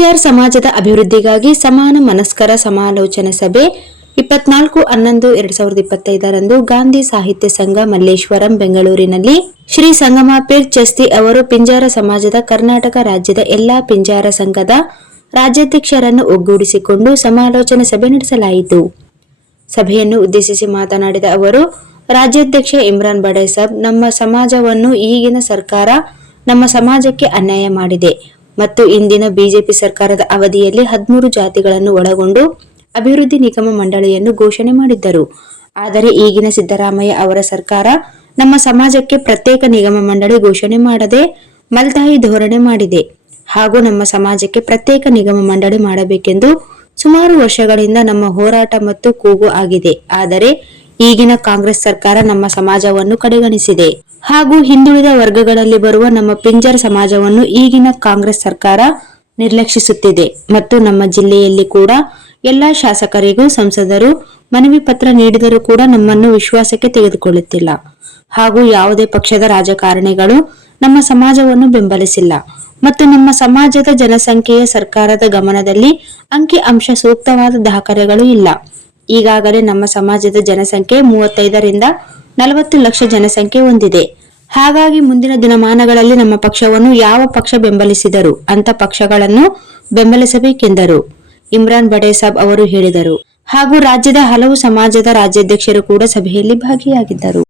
ಪಿಂಜಾರ್ ಸಮಾಜದ ಅಭಿವೃದ್ಧಿಗಾಗಿ ಸಮಾನ ಮನಸ್ಕರ ಸಮಾಲೋಚನಾ ಸಭೆ ಇಪ್ಪತ್ನಾಲ್ಕು ಹನ್ನೊಂದು ಎರಡ್ ಸಾವಿರದ ಇಪ್ಪತ್ತೈದರಂದು ಗಾಂಧಿ ಸಾಹಿತ್ಯ ಸಂಘ ಮಲ್ಲೇಶ್ವರಂ, ಬೆಂಗಳೂರಿನಲ್ಲಿ. ಶ್ರೀ ಸಂಗಮ ಪೀರ್ ಚಸ್ತಿ ಅವರು ಪಿಂಜಾರ ಸಮಾಜದ ಕರ್ನಾಟಕ ರಾಜ್ಯದ ಎಲ್ಲಾ ಪಿಂಜಾರ ಸಂಘದ ರಾಜ್ಯಾಧ್ಯಕ್ಷರನ್ನು ಒಗ್ಗೂಡಿಸಿಕೊಂಡು ಸಮಾಲೋಚನಾ ಸಭೆ ನಡೆಸಲಾಯಿತು. ಸಭೆಯನ್ನು ಉದ್ದೇಶಿಸಿ ಮಾತನಾಡಿದ ಅವರು, ರಾಜ್ಯಾಧ್ಯಕ್ಷ ಇಮ್ರಾನ್ ಬಡೇಸಬ್, ನಮ್ಮ ಸಮಾಜವನ್ನು ಈಗಿನ ಸರ್ಕಾರ ನಮ್ಮ ಸಮಾಜಕ್ಕೆ ಅನ್ಯಾಯ ಮಾಡಿದೆ. ಮತ್ತು ಇಂದಿನ ಬಿಜೆಪಿ ಸರ್ಕಾರದ ಅವಧಿಯಲ್ಲಿ ಹದಿಮೂರು ಜಾತಿಗಳನ್ನು ಒಳಗೊಂಡು ಅಭಿವೃದ್ಧಿ ನಿಗಮ ಮಂಡಳಿಯನ್ನು ಘೋಷಣೆ ಮಾಡಿದ್ದರು. ಆದರೆ ಈಗಿನ ಸಿದ್ದರಾಮಯ್ಯ ಅವರ ಸರ್ಕಾರ ನಮ್ಮ ಸಮಾಜಕ್ಕೆ ಪ್ರತ್ಯೇಕ ನಿಗಮ ಮಂಡಳಿ ಘೋಷಣೆ ಮಾಡದೆ ಮಲ್ತಾಯಿ ಧೋರಣೆ ಮಾಡಿದೆ. ಹಾಗೂ ನಮ್ಮ ಸಮಾಜಕ್ಕೆ ಪ್ರತ್ಯೇಕ ನಿಗಮ ಮಂಡಳಿ ಮಾಡಬೇಕೆಂದು ಸುಮಾರು ವರ್ಷಗಳಿಂದ ನಮ್ಮ ಹೋರಾಟ ಮತ್ತು ಕೂಗು ಆಗಿದೆ. ಆದರೆ ಈಗಿನ ಕಾಂಗ್ರೆಸ್ ಸರ್ಕಾರ ನಮ್ಮ ಸಮಾಜವನ್ನು ಕಡೆಗಣಿಸಿದೆ. ಹಾಗೂ ಹಿಂದುಳಿದ ವರ್ಗಗಳಲ್ಲಿ ಬರುವ ನಮ್ಮ ಪಿಂಜರ್ ಸಮಾಜವನ್ನು ಈಗಿನ ಕಾಂಗ್ರೆಸ್ ಸರ್ಕಾರ ನಿರ್ಲಕ್ಷಿಸುತ್ತಿದೆ. ಮತ್ತು ನಮ್ಮ ಜಿಲ್ಲೆಯಲ್ಲಿ ಕೂಡ ಎಲ್ಲಾ ಶಾಸಕರಿಗೂ, ಸಂಸದರು ಮನವಿ ಪತ್ರ ನೀಡಿದರೂ ಕೂಡ ನಮ್ಮನ್ನು ವಿಶ್ವಾಸಕ್ಕೆ ತೆಗೆದುಕೊಳ್ಳುತ್ತಿಲ್ಲ. ಹಾಗೂ ಯಾವುದೇ ಪಕ್ಷದ ರಾಜಕಾರಣಿಗಳು ನಮ್ಮ ಸಮಾಜವನ್ನು ಬೆಂಬಲಿಸಿಲ್ಲ. ಮತ್ತು ನಮ್ಮ ಸಮಾಜದ ಜನಸಂಖ್ಯೆಯ ಸರ್ಕಾರದ ಗಮನದಲ್ಲಿ ಅಂಕಿ ಅಂಶ ಸೂಕ್ತವಾದ ದಾಖಲೆಗಳು ಇಲ್ಲ. ಈಗಾಗಲೇ ನಮ್ಮ ಸಮಾಜದ ಜನಸಂಖ್ಯೆ ಮೂವತ್ತೈದರಿಂದ ನಲವತ್ತು ಲಕ್ಷ ಜನಸಂಖ್ಯೆ ಹೊಂದಿದೆ. ಹಾಗಾಗಿ ಮುಂದಿನ ದಿನಮಾನಗಳಲ್ಲಿ ನಮ್ಮ ಪಕ್ಷವನ್ನು ಯಾವ ಪಕ್ಷ ಬೆಂಬಲಿಸಿದರು ಅಂತ ಪಕ್ಷಗಳನ್ನು ಬೆಂಬಲಿಸಬೇಕೆಂದರು, ಇಮ್ರಾನ್ ಬಡೇಸಾಬ್ ಅವರು ಹೇಳಿದರು. ಹಾಗೂ ರಾಜ್ಯದ ಹಲವು ಸಮಾಜದ ರಾಜ್ಯಾಧ್ಯಕ್ಷರು ಕೂಡ ಸಭೆಯಲ್ಲಿ ಭಾಗಿಯಾಗಿದ್ದರು.